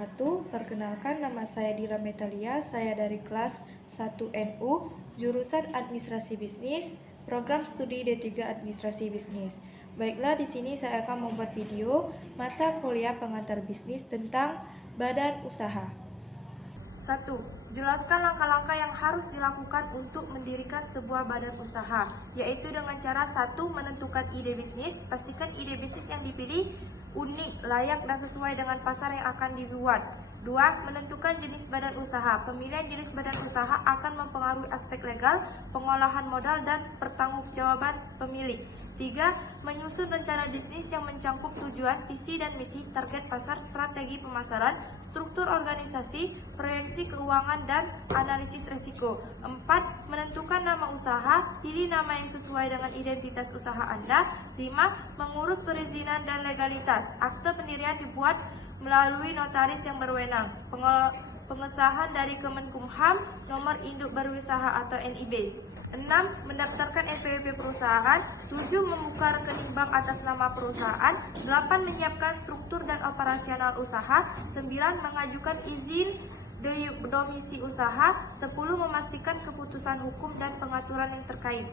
wabarakatuh. Perkenalkan, nama saya Dira Metalia. Saya dari kelas 1 NU, jurusan Administrasi Bisnis, program studi D3 Administrasi Bisnis. Baiklah, di sini saya akan membuat video mata kuliah pengantar bisnis tentang badan usaha. 1. Jelaskan langkah-langkah yang harus dilakukan untuk mendirikan sebuah badan usaha, yaitu dengan cara 1. Menentukan ide bisnis. Pastikan ide bisnis yang dipilih unik, layak, dan sesuai dengan pasar yang akan dibuat. 2. Menentukan jenis badan usaha. Pemilihan jenis badan usaha akan mempengaruhi aspek legal, pengolahan modal, dan pertanggungjawaban pemilik. 3. Menyusun rencana bisnis yang mencakup tujuan, visi dan misi, target pasar, strategi pemasaran, struktur organisasi, proyeksi keuangan, dan analisis risiko. 4. Menentukan nama usaha. Pilih nama yang sesuai dengan identitas usaha Anda. 5. Mengurus perizinan dan legalitas. Akte pendirian dibuat melalui notaris yang berwenang. Pengesahan dari Kemenkumham, nomor induk berusaha atau NIB. 6. Mendaftarkan NPWP perusahaan. 7. Membuka rekening bank atas nama perusahaan. 8. Menyiapkan struktur dan operasional usaha. 9. Mengajukan izin domisi usaha. 10. Memastikan keputusan hukum dan pengaturan yang terkait.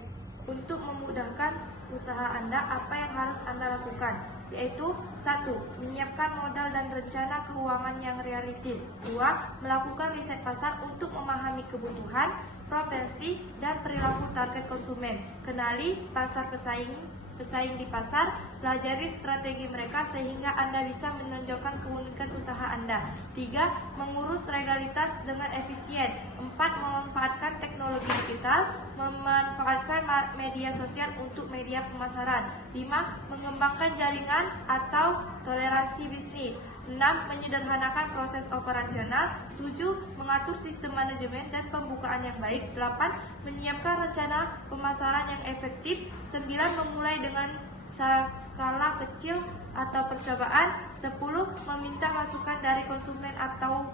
Untuk memudahkan usaha Anda, apa yang harus Anda lakukan? Yaitu 1. Menyiapkan modal dan rencana keuangan yang realistis. 2. Melakukan riset pasar untuk memahami kebutuhan, preferensi, dan perilaku target konsumen. Kenali pasar pesaing di pasar, pelajari strategi mereka sehingga Anda bisa menonjolkan keunikan usaha Anda. 3. Mengurus legalitas dengan efisien. 4. Memanfaatkan teknologi digital, memanfaatkan media sosial untuk media pemasaran. 5. Mengembangkan jaringan atau toleransi bisnis. 6. Menyederhanakan proses operasional. 7. Mengatur sistem manajemen dan pembukaan yang baik. 8. Menyiapkan rencana pemasaran yang efektif. 9. Memulai dengan skala kecil atau percobaan. 10. Meminta masukan dari konsumen atau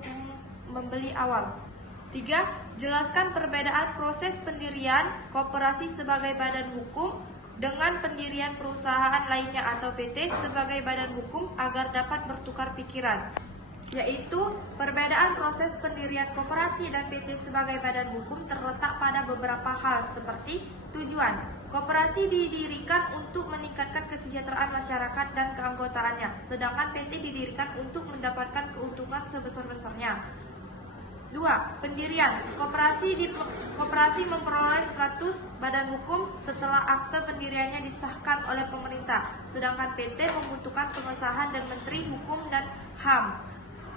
membeli awal. 3. Jelaskan perbedaan proses pendirian koperasi sebagai badan hukum dengan pendirian perusahaan lainnya atau PT sebagai badan hukum agar dapat bertukar pikiran, yaitu perbedaan proses pendirian koperasi dan PT sebagai badan hukum terletak pada beberapa hal seperti tujuan. Koperasi didirikan untuk meningkatkan kesejahteraan masyarakat dan keanggotaannya, sedangkan PT didirikan untuk mendapatkan keuntungan sebesar-besarnya. 2. Pendirian. Koperasi memperoleh status badan hukum setelah akte pendiriannya disahkan oleh pemerintah, sedangkan PT membutuhkan pengesahan dan Menteri Hukum dan HAM.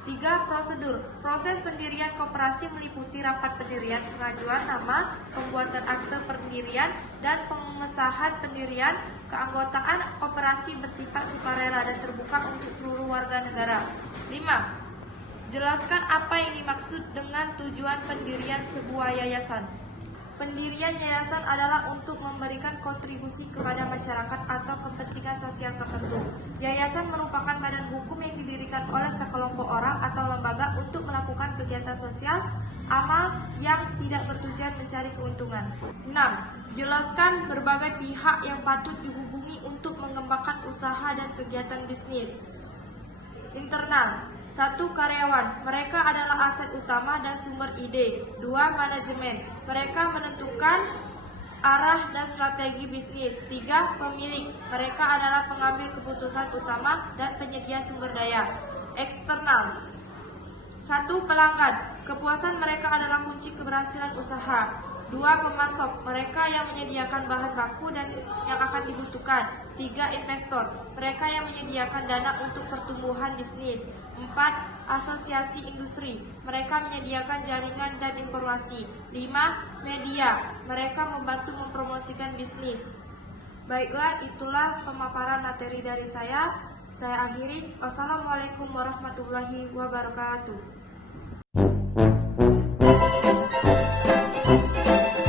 3. Prosedur. Proses pendirian koperasi meliputi rapat pendirian, pengajuan nama, pembuatan akte pendirian, dan pengesahan pendirian. Keanggotaan koperasi bersifat sukarela dan terbuka untuk seluruh warga negara. 5. Jelaskan apa yang dimaksud dengan tujuan pendirian sebuah yayasan. Pendirian yayasan adalah untuk memberikan kontribusi kepada masyarakat atau kepentingan sosial tertentu. Yayasan merupakan badan hukum yang didirikan oleh sekelompok orang atau lembaga untuk melakukan kegiatan sosial, amal yang tidak bertujuan mencari keuntungan. 6. Jelaskan berbagai pihak yang patut dihubungi untuk mengembangkan usaha dan kegiatan bisnis. Internal. 1. Karyawan. Mereka adalah aset utama dan sumber ide. 2. Manajemen. Mereka menentukan arah dan strategi bisnis. 3. Pemilik. Mereka adalah pengambil keputusan utama dan penyedia sumber daya. Eksternal. 1. Pelanggan. Kepuasan mereka adalah kunci keberhasilan usaha. 2. Pemasok. Mereka yang menyediakan bahan baku dan yang akan dibutuhkan. 3. Investor. Mereka yang menyediakan dana untuk pertumbuhan bisnis. 4. Asosiasi industri. Mereka menyediakan jaringan dan informasi. 5. Media. Mereka membantu mempromosikan bisnis. Baiklah, itulah pemaparan materi dari saya. Saya akhiri. Wassalamualaikum warahmatullahi wabarakatuh.